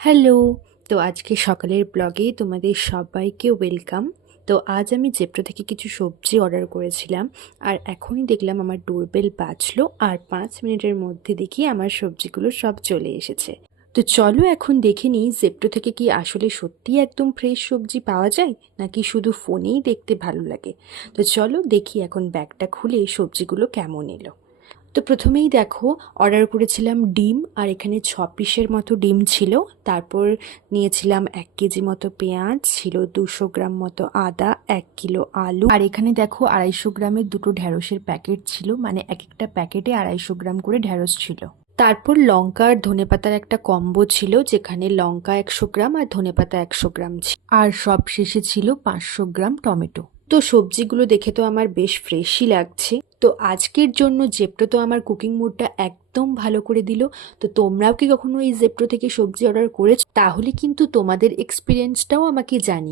Hello. তো আজকে সকালের ব্লগে তোমাদের সবাইকে ওয়েলকাম। তো আজ আমি জেপ্টো থেকে কিছু সবজি অর্ডার করেছিলাম, আর এখনই দেখলাম আমার ডোরবেল বাজলো, আর 5 মিনিটের মধ্যে দেখি আমার সবজিগুলো সব চলে এসেছে। তো চলো এখন দেখে নিই জেপ্টো থেকে কি আসলে সত্যি একদম ফ্রেশ সবজি পাওয়া যায়, নাকি শুধু ফোনেই দেখতে ভালো লাগে। তো চলো দেখি এখন ব্যাগটা খুলে সবজিগুলো কেমন এলো। তো প্রথমেই দেখো, অর্ডার করেছিলাম ডিম, আর এখানে 6 পিসের মতো ডিম ছিল। তারপর নিয়েছিলাম 1 কেজি মতো পেঁয়াজ, ছিল 200 গ্রাম মতো আদা, 1 কিলো আলু, আর এখানে দেখো 250 গ্রামের দুটো ঢ্যাঁড়সের প্যাকেট ছিল, মানে এক একটা প্যাকেটে 250 গ্রাম করে ঢ্যাঁড়স ছিল। তারপর লঙ্কা আর ধনেপাতার একটা কম্বো ছিল, যেখানে লঙ্কা 100 গ্রাম আর ধনেপাতা 100 গ্রাম ছিল, আর সব শেষে ছিল 500 গ্রাম টমেটো। তো সবজিগুলো দেখে তো আমার বেশ ফ্রেশই লাগছে। তো আজকের জন্য জেপ্টো তো আমার কুকিং মুডটা একদম ভালো করে দিল। তো তোমরাও কি কখনো এই জেপ্টো থেকে সবজি অর্ডার করেছো? তাহলে কিন্তু তোমাদের এক্সপিরিয়েন্সটাও আমাকে জানিও।